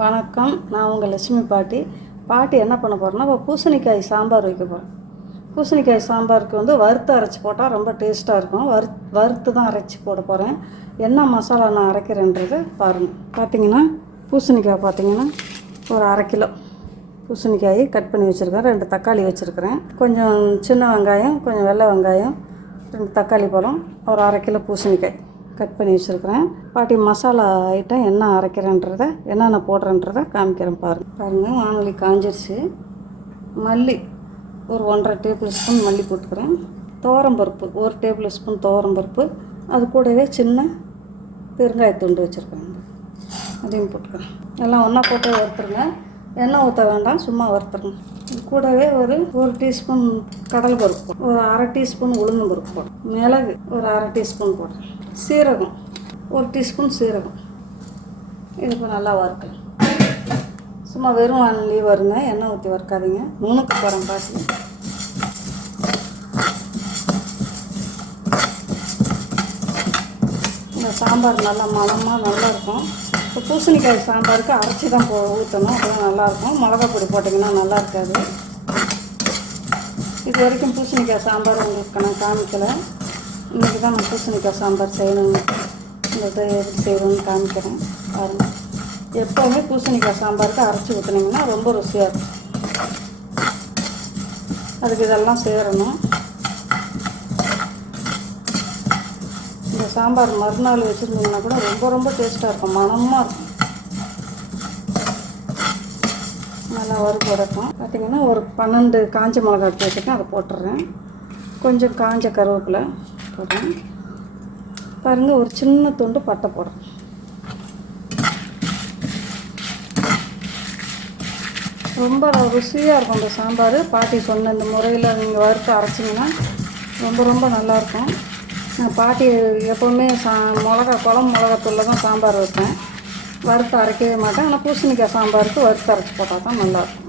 வணக்கம். நான் உங்கள் லட்சுமி பாட்டி. பாட்டி என்ன பண்ண போகிறேன்னா இப்போ பூசணிக்காய் சாம்பார் வைக்க போகிறேன் பூசணிக்காய் சாம்பாருக்கு வந்து வறுத்து அரைச்சி போட்டால் ரொம்ப டேஸ்ட்டாக இருக்கும். வறு வறுத்து தான் அரைச்சி போட போகிறேன் என்ன மசாலா நான் அரைக்கிறேன்றது பாருங்கள் பார்த்தீங்கன்னா பூசணிக்காய் பார்த்தீங்கன்னா ஒரு அரை கிலோ பூசணிக்காய் கட் பண்ணி வச்சுருக்கேன். ரெண்டு தக்காளி வச்சுருக்கிறேன். கொஞ்சம் சின்ன வெங்காயம் கொஞ்சம் வெள்ளை வெங்காயம் ரெண்டு தக்காளி பழம் ஒரு அரை கிலோ பூசணிக்காய். கட் பண்ணி வச்சுருக்கிறேன். பாட்டி மசாலா ஐட்டம் என்ன அரைக்கிறேன்றத என்னென்ன போடுறேன்றதை காமிக்கிறேன் பாருங்கள் பாருங்கள் வானொலி காஞ்சிருச்சு. மல்லி ஒரு ஒன்றரை டேபிள் ஸ்பூன் மல்லி போட்டுக்கிறேன். துவரம்பருப்பு ஒரு டேபிள் ஸ்பூன் துவரம்பருப்பு அது கூடவே சின்ன பெருங்காயத்துண்டு வச்சுருக்கேன் அதையும் போட்டுக்கிறேன். எல்லாம் ஒன்றா போட்டு வறுத்துருங்க. எண்ணெய் ஊற்ற வேண்டாம் சும்மா வறுத்துருங்க. இது கூடவே ஒரு ஒரு டீஸ்பூன் கடலை பருப்பு ஒரு அரை டீஸ்பூன் உளுந்து பருப்பு போடும் மிளகு ஒரு அரை டீஸ்பூன் போடுறேன். சீரகம். ஒரு டீஸ்பூன் சீரகம். இதுக்கு நல்லா வறுக்கலாம் சும்மா வெறும் வானலி வருங்க. எண்ணெய் ஊற்றி வறுக்காதீங்க. நுணுக்கு போகிறேன் பாட்டி இந்த சாம்பார் நல்லா மலமாக நல்லா இருக்கும். இப்போ பூசணிக்காய் சாம்பாருக்கு அரைச்சி தான் போ ஊற்றணும் அப்போ நல்லாயிருக்கும் மிளகா பொடி போட்டிங்கன்னா நல்லா இருக்காது. இது வரைக்கும் பூசணிக்காய் சாம்பார் உங்களுக்கு நான் காமிக்கலை. இன்றைக்கி தான் நான் பூசணிக்காய் சாம்பார் செய்யணுங்க இந்த இதை எப்படி செய்யணும்னு காமிக்கிறேன். பாருங்கள் எப்போவுமே பூசணிக்காய் சாம்பாருக்கு அரைச்சி ஊற்றுனீங்கன்னா ரொம்ப ருசியாக இருக்கும். அதுக்கு இதெல்லாம் சேரணும். இந்த சாம்பார் மறுநாள் வச்சுருந்தீங்கன்னா கூட ரொம்ப ரொம்ப டேஸ்ட்டாக இருக்கும். மணமாக இருக்கும். நல்லா வறுப்பு வதக்கும். பார்த்தீங்கன்னா ஒரு பன்னெண்டு காஞ்ச மிளகா எடுத்து வச்சுருக்கேன். அதை போட்டுடுறேன். கொஞ்சம் காஞ்ச கருவேப்பிலை. போடுறேன். பாருங்கள் ஒரு சின்ன துண்டு பட்டை போடுறேன். ரொம்ப ருசியாக இருக்கும் இந்த சாம்பார். பாட்டி சொன்ன இந்த முறையில் நீங்கள் வறுத்து அரைச்சிங்கன்னா ரொம்ப ரொம்ப நல்லாயிருக்கும் நான் பாட்டி எப்போவுமே சா மிளகா குழம்பு மிளகாத்தூளில் தான் சாம்பார் வைப்பேன். வறுத்து அரைக்கவே மாட்டேன். ஆனால் பூசணிக்காய் சாம்பாருக்கு வறுத்து அரைச்சி போட்டால் தான் நல்லாயிருக்கும்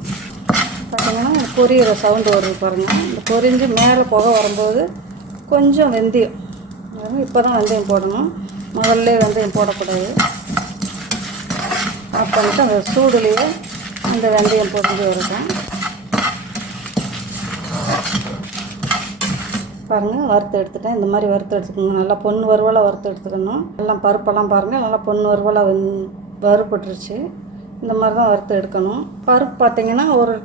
பார்த்தீங்கன்னா பொரியிற சவுண்டு வருது பாருங்கள் இந்த பொரிஞ்சு மேலே புகை வரும்போது கொஞ்சம் வெந்தயம். இப்போ தான் வெந்தயம் போடணும். முதல்ல வெந்தயம் போடக்கூடாது. ஆஃப் பண்ணிட்டு அந்த சூடுலேயே அந்த வெந்தயம் பொறிஞ்சு வரட்டும். பாருங்கள் வறுத்து எடுத்துட்டேன். இந்த மாதிரி வறுத்து எடுத்துக்கணும் நல்லா பொண்ணு வறுவலாக வறுத்து எடுத்துக்கணும். எல்லாம் பருப்பெல்லாம் பாருங்கள் நல்லா பொண்ணு வறுவலாக வெந் வறுபட்டுருச்சு. இந்த மாதிரி தான் வறுத்து எடுக்கணும். பருப்பு பார்த்திங்கன்னா ஒரு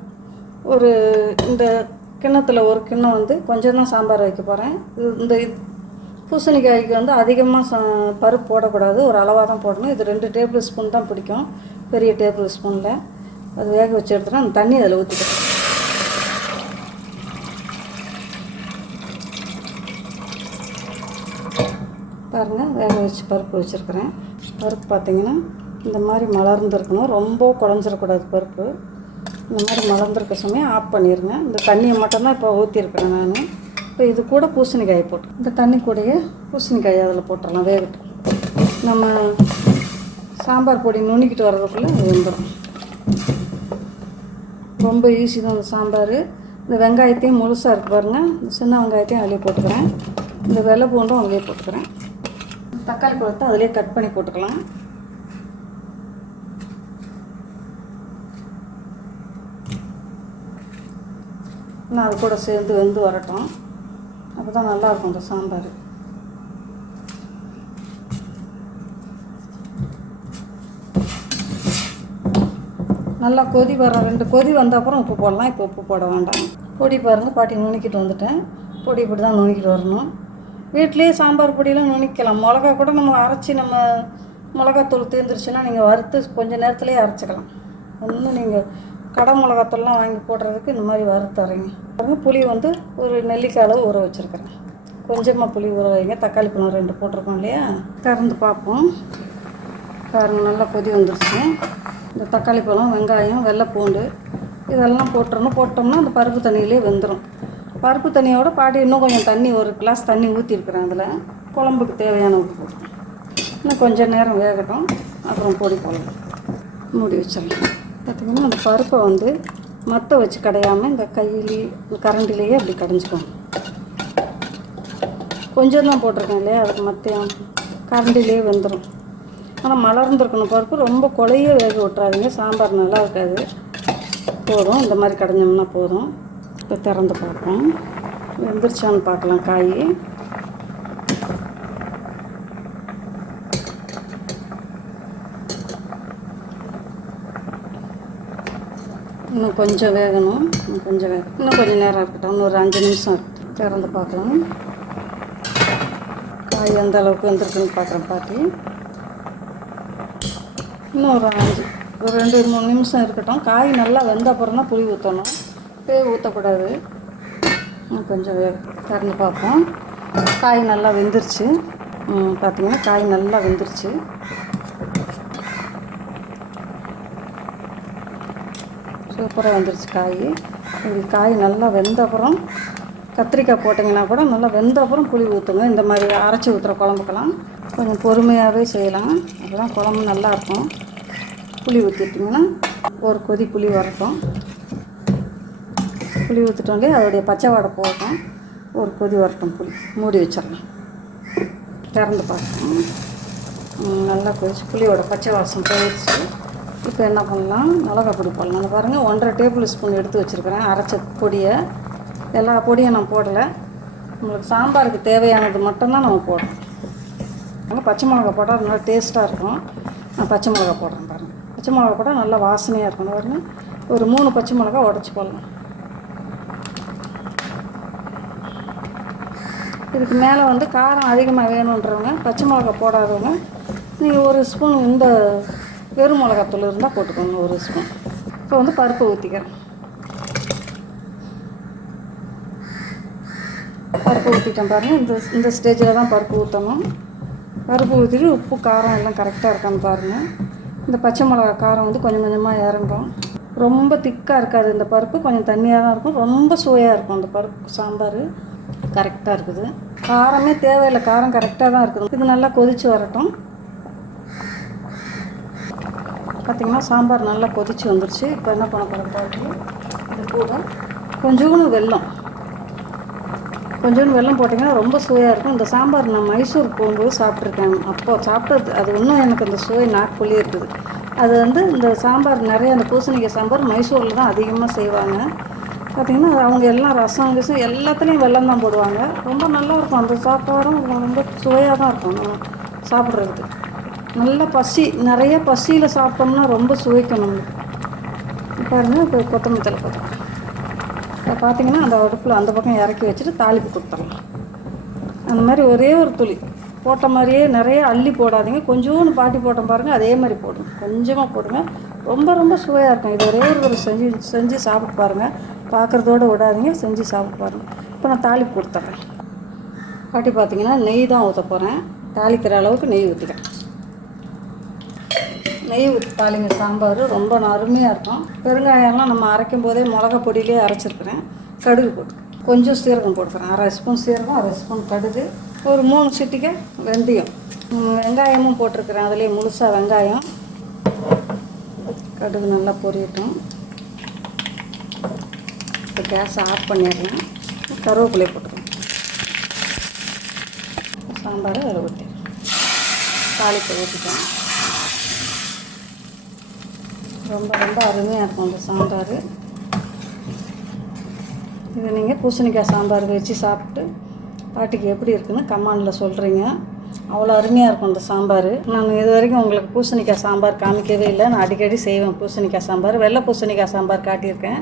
ஒரு இந்த கிண்ணத்தில் ஒரு கிண்ணம் வந்து கொஞ்சம் தான் சாம்பார் வைக்க போகிறேன் இந்த இது பூசணிக்காய்க்கு வந்து அதிகமாக சா பருப்பு போடக்கூடாது. ஒரு அளவாக தான் போடணும். இது ரெண்டு டேபிள் ஸ்பூன் தான் பிடிக்கும். பெரிய டேபிள் ஸ்பூனில். அது வேக வச்சு எடுத்துகிட்டு அந்த தண்ணி அதில் ஊற்றிக்கிறேன் பாருங்கள் வேக வச்சு பருப்பு வச்சுருக்கிறேன். பருப்பு பார்த்தீங்கன்னா இந்த மாதிரி மலர்ந்துருக்கணும். ரொம்ப குழஞ்சிடக்கூடாது பருப்பு. இந்த மாதிரி மலர்ந்துருக்க சமயம் ஆஃப் பண்ணிடுங்க இந்த தண்ணியை மட்டும்தான் இப்போ ஊற்றிருக்கிறேன் நான். இப்போ இது கூட பூசணிக்காய் போட்டு இந்த தண்ணி கூடயே பூசணிக்காயை அதில் போட்டுடலாம் வேகட்டும். நம்ம சாம்பார் பொடி நுணுக்கிட்டு வர்றதுக்குள்ளே அது வந்துடும். ரொம்ப ஈஸி தான் இந்த சாம்பார். இந்த வெங்காயத்தையும் முழுசாக இருக்கு பாருங்கள் இந்த சின்ன வெங்காயத்தையும் அதிலே போட்டுக்கிறேன். இந்த வெள்ளை பூண்டும் அதிலே போட்டுக்கிறேன். தக்காளி பழத்தை அதிலே கட் பண்ணி போட்டுக்கலாம். நான் அது கூட சேர்ந்து வெந்து வரட்டும். அப்போ தான் நல்லாயிருக்கும் இந்த சாம்பார். நல்லா கொதி வர ரெண்டு கொதி வந்த அப்புறம் உப்பு போடலாம். இப்போ உப்பு போட வேண்டாம். பொடி பாருங்கள் பாட்டி நுணுக்கிட்டு வந்துட்டேன். பொடி இப்படி தான் நுணுக்கிட்டு வரணும். வீட்லேயே சாம்பார் பொடியெலாம் நுணுக்கலாம் மிளகா கூட நம்ம அரைச்சி நம்ம மிளகாத்தூள் தீர்ந்துருச்சுன்னா நீங்கள் வறுத்து கொஞ்சம் நேரத்துலேயே அரைச்சிக்கலாம். ஒன்றும் நீங்கள் கடை மிளகாத்தூள்லாம் வாங்கி போடுறதுக்கு இந்த மாதிரி வறுத்து அரைங்க. பாருங்க புளி வந்து ஒரு நெல்லிக்காய் அளவு ஊற வச்சுருக்கிறேன். கொஞ்சமாக புளி ஊற வைங்க. தக்காளி பழம் ரெண்டு போட்டிருக்கோம் இல்லையா? திறந்து பார்ப்போம். பாருங்கள் நல்லா கொதி வந்துருச்சு. இந்த தக்காளி பழம் வெங்காயம் வெள்ளை பூண்டு இதெல்லாம் போட்டுறணும். போட்டோம்னா அந்த பருப்பு தண்ணியிலே வெந்துடும் பருப்பு தண்ணியோட பாட்டி இன்னும் கொஞ்சம் தண்ணி ஒரு கிளாஸ் தண்ணி ஊற்றிருக்கிறேன் அதில். குழம்புக்கு தேவையான உப்பு போட்டுரும் இன்னும் கொஞ்சம் நேரம் வேகட்டும். அப்புறம் பொடி போடலாம். மூடி வச்சிடலாம். பார்த்திங்கன்னா அந்த பருப்பை வந்து மற்ற வச்சு கடையாமல் இந்த கையிலேயே கரண்டிலேயே அப்படி கடைஞ்சிக்கணும். கொஞ்சம் தான் போட்டிருக்கேன் இல்லையா? அதுக்கு மற்ற கரண்டிலேயே வெந்துடும் ஆனால் மலர்ந்துருக்கணும் பருப்பு. ரொம்ப கொலையே வேக விட்றாதீங்க சாம்பார் நல்லா இருக்காது. போதும். இந்த மாதிரி கடைஞ்சோம்னா போதும். இப்போ திறந்து பார்ப்போம். வெந்துருச்சான்னு பார்க்கலாம் காய். இன்னும் கொஞ்சம் வேகணும். இன்னும் கொஞ்சம் வேக இன்னும் கொஞ்சம் நேரம் இருக்கட்டும். இன்னும் ஒரு அஞ்சு நிமிஷம் இருக்கட்டும் திறந்து பார்க்கலாம். காய் எந்த அளவுக்கு வந்திருக்குன்னு பார்க்குறேன் பாட்டி. இன்னும் ஒரு அஞ்சு ஒரு ரெண்டு மூணு நிமிஷம் இருக்கட்டும். காய் நல்லா வெந்த அப்புறம் தான் புளி ஊற்றணும் பே ஊற்றக்கூடாது இன்னும் கொஞ்சம் திறந்து பார்ப்போம். காய் நல்லா வெந்துருச்சு. பார்த்தீங்கன்னா காய் நல்லா வெந்துருச்சு. சூப்பராக வந்துருச்சு காய். இது காய் நல்லா வெந்த அப்புறம் கத்திரிக்காய் போட்டிங்கன்னா கூட நல்லா வெந்த அப்புறம் புளி ஊற்றுங்க இந்த மாதிரி அரைச்சி ஊற்றுற குழம்புக்கெல்லாம் கொஞ்சம் பொறுமையாகவே செய்யலாம். அதெல்லாம் குழம்பு நல்லாயிருக்கும் புளி ஊற்றிட்டிங்கன்னா ஒரு கொதி புளி வரட்டும். புளி ஊற்றிட்டோம்லே அதோடைய பச்சை வடை போகட்டும். ஒரு கொதி வரட்டும் புளி. மூடி வச்சிடலாம். திறந்து பார்க்கணும் ம், நல்லா கொதிச்சு புளியோட பச்சை வாசம் போயிடுச்சு. இப்போ என்ன பண்ணலாம்? மிளகா பொடி போடலாம். பாருங்கள் ஒன்றரை டேபிள் ஸ்பூன் எடுத்து வச்சுருக்கிறேன். அரைச்ச பொடியை. எல்லா பொடியும் நான் போடலை. நம்மளுக்கு சாம்பாருக்கு தேவையானது மட்டும்தான் நம்ம போடுறோம் ஆனால் பச்சை மிளகா போட்டால் நல்லா டேஸ்ட்டாக இருக்கும். நான் பச்சை மிளகா போடுறேன் பாருங்கள் பச்சை மிளகா போட்டால் நல்லா வாசனையாக இருக்கும். பாருங்கள் பாருங்க ஒரு மூணு பச்சை மிளகா உடச்சி போடலாம். இதுக்கு மேலே வந்து காரம் அதிகமாக வேணுன்றவங்க பச்சை மிளகா போடாதவங்க நீங்கள் ஒரு ஸ்பூன் இந்த வெறும் மிளகாத்தூள் இருந்தால் போட்டுக்கோங்க ஒரு ஸ்பூன். இப்போ வந்து பருப்பு ஊற்றிக்கிறேன் பருப்பு ஊற்றிட்டேன் பாருங்கள் இந்த இந்த ஸ்டேஜில் தான் பருப்பு ஊற்றணும் பருப்பு ஊற்றிட்டு உப்பு காரம் எல்லாம் கரெக்டாக இருக்கான்னு பாருங்கள் இந்த பச்சை மிளகா காரம் வந்து கொஞ்சம் கொஞ்சமாக இறங்கும். ரொம்ப திக்காக இருக்காது இந்த பருப்பு. கொஞ்சம் தண்ணியாக தான் இருக்கும். ரொம்ப சுவையாக இருக்கும் அந்த பருப்பு சாம்பார். கரெக்டாக இருக்குது. காரமே தேவையில்லை. காரம் கரெக்டாக தான் இருக்குது. இது நல்லா கொதித்து வரட்டும். பார்த்திங்கன்னா சாம்பார் நல்லா கொதிச்சு வந்துருச்சு. இப்போ என்ன பண்ண போகிறோம் பாருங்க இது கூட கொஞ்சோண்டு வெல்லம். கொஞ்சோண்டு வெல்லம் போட்டிங்கன்னா ரொம்ப சுவையாக இருக்கும். இந்த சாம்பார் நான் மைசூர் போகும்போது சாப்பிட்ருக்கேன் அப்போ சாப்பிட்டது அது இன்னும் எனக்கு அந்த சுவை நாக்குள்ளே இருக்குது. அது வந்து இந்த சாம்பார் நிறைய அந்த பூசணிக்காய் சாம்பார் மைசூரில் தான் அதிகமாக செய்வாங்க. பார்த்திங்கன்னா அவங்க எல்லாம் ரசம் கிசம் எல்லாத்துலேயும் வெல்லம் தான் போடுவாங்க. ரொம்ப நல்லா இருக்கும். அந்த சாப்பாடும் ரொம்ப சுவையாக தான் இருக்கும் சாப்பிட்றதுக்கு. நல்லா பசி நிறைய பசியில் சாப்பிட்டோம்னா ரொம்ப சுவைக்கும் நம்மளுக்கு. பாருங்கள் இப்போ கொத்தமல்லி தலை போதும் இப்போ பார்த்தீங்கன்னா அந்த அடுப்பில் அந்த பக்கம் இறக்கி வச்சுட்டு தாளிப்பு கொடுத்துடலாம். அந்த மாதிரி ஒரே ஒரு துளி. போட்ட மாதிரியே நிறைய அள்ளி போடாதீங்க. கொஞ்சோண்டு பாட்டி போட்ட பாருங்கள் அதே மாதிரி போடுங்க. கொஞ்சமாக போடுங்க. ரொம்ப ரொம்ப சுவையாக இருக்கும். இது ஒரே ஒரு செஞ்சு செஞ்சு சாப்பிட்டு பாருங்கள் பார்க்குறதோட விடாதீங்க செஞ்சு சாப்பிட்டு பாருங்கள் இப்போ நான் தாளிப்பு கொடுத்துட்றேன். பாட்டி பார்த்தீங்கன்னா நெய் தான் ஊற்ற போகிறேன் தாளிக்கிற அளவுக்கு நெய் ஊற்றிக்கிறேன் நெய் ஊற்றி தாளிங்க சாம்பார் ரொம்ப அருமையாக இருக்கும். பெருங்காயம்லாம் நம்ம அரைக்கும் போதே மிளகா பொடியிலே அரைச்சிருக்கிறேன். கடுகு போட்டு. கொஞ்சம் சீரகம் போட்டுக்கிறேன். அரை ஸ்பூன் சீரகம் அரை ஸ்பூன் கடுகு. ஒரு மூணு சிட்டிக்க வெந்தயம். வெங்காயமும் போட்டிருக்கிறேன். அதுலேயே முழுசாக வெங்காயம். கடுகு நல்லா பொரியட்டும். இப்போ கேஸை ஆஃப் பண்ணிடுறேன். கருவேப்பிலையை போட்டுக்கிறேன். சாம்பாரை அதில் ஊற்றி தாளிப்பை ஊற்றிட்டேன் ரொம்ப ரொம்ப அருமையாக இருக்கும் இந்த சாம்பார். இது நீங்கள் பூசணிக்காய் சாம்பார் வச்சு சாப்பிட்டு பாட்டிக்கு எப்படி இருக்குன்னு கமாண்டில் சொல்கிறீங்க அவ்வளோ அருமையாக இருக்கும் இந்த சாம்பார். நான் இது வரைக்கும் உங்களுக்கு பூசணிக்காய் சாம்பார் காமிக்கவே இல்லை. நான் அடிக்கடி செய்வேன் பூசணிக்காய் சாம்பார். வெள்ளை பூசணிக்காய் சாம்பார் காட்டியிருக்கேன்.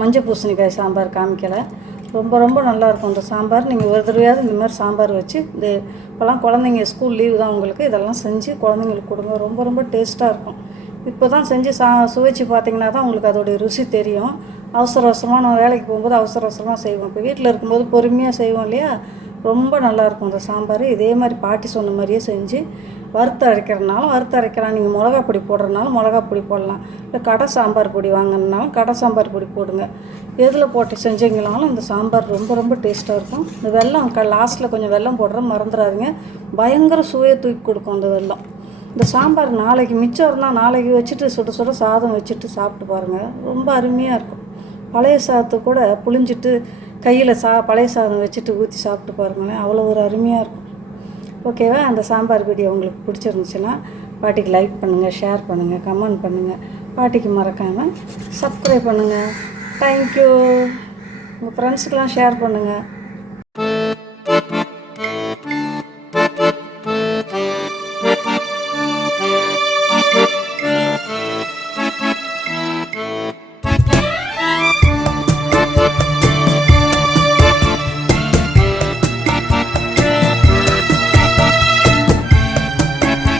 மஞ்சள் பூசணிக்காய் சாம்பார் காமிக்கலை. ரொம்ப ரொம்ப நல்லாயிருக்கும் அந்த இந்த சாம்பார். நீங்கள் ஒரு தடவையாவது இந்த மாதிரி சாம்பார் வச்சு இந்த இப்போலாம் குழந்தைங்க ஸ்கூல் லீவு தான் உங்களுக்கு. இதெல்லாம் செஞ்சு குழந்தைங்களுக்கு கொடுங்க. ரொம்ப ரொம்ப டேஸ்ட்டாக இருக்கும். இப்போ தான் செஞ்சு சா சுவைச்சு பார்த்தீங்கன்னா தான் உங்களுக்கு அதோடைய ருசி தெரியும். அவசர அவசரமாக நான் வேலைக்கு போகும்போது அவசர அவசரமாக செய்வோம். இப்போ வீட்டில் இருக்கும்போது பொறுமையாக செய்வோம் இல்லையா? ரொம்ப நல்லாயிருக்கும் இந்த சாம்பார். இதே மாதிரி பாட்டி சொன்ன மாதிரியே செஞ்சு வறுத்து அரைக்கிறனாலும் வறுத்து அரைக்கலாம். நீங்கள் மிளகா பொடி போடுறதுனாலும் மிளகா பொடி போடலாம். இல்லை கடை சாம்பார் பொடி வாங்கினாலும் கடை சாம்பார் பொடி போடுங்க. எதில் போட்டு செஞ்சீங்கனாலும் இந்த சாம்பார் ரொம்ப ரொம்ப டேஸ்ட்டாக இருக்கும். இந்த வெள்ளம் க லாஸ்ட்டில் கொஞ்சம் வெல்லம் போடுற மறந்துடாதீங்க. பயங்கர சுவையை தூக்கி கொடுக்கும் அந்த வெள்ளம் இந்த சாம்பார் நாளைக்கு மிச்சம் இருந்தால் நாளைக்கு வச்சுட்டு சுட சுட சாதம் வச்சுட்டு சாப்பிட்டு பாருங்கள் ரொம்ப அருமையாக இருக்கும். பழைய சாதத்தை கூட புளிஞ்சிட்டு கையில் சா பழைய சாதம் வச்சுட்டு ஊற்றி சாப்பிட்டு பாருங்களேன். அவ்வளோ ஒரு அருமையாக இருக்கும். ஓகேவா அந்த சாம்பார் வீடியோ உங்களுக்கு பிடிச்சிருந்துச்சுன்னா பாட்டிக்கு லைக் பண்ணுங்கள் ஷேர் பண்ணுங்கள் கமெண்ட் பண்ணுங்கள் பாட்டிக்கு மறக்காமல் சப்ஸ்கிரைப் பண்ணுங்கள் தேங்க்யூ உங்கள் ஃப்ரெண்ட்ஸுக்கெலாம் ஷேர் பண்ணுங்கள்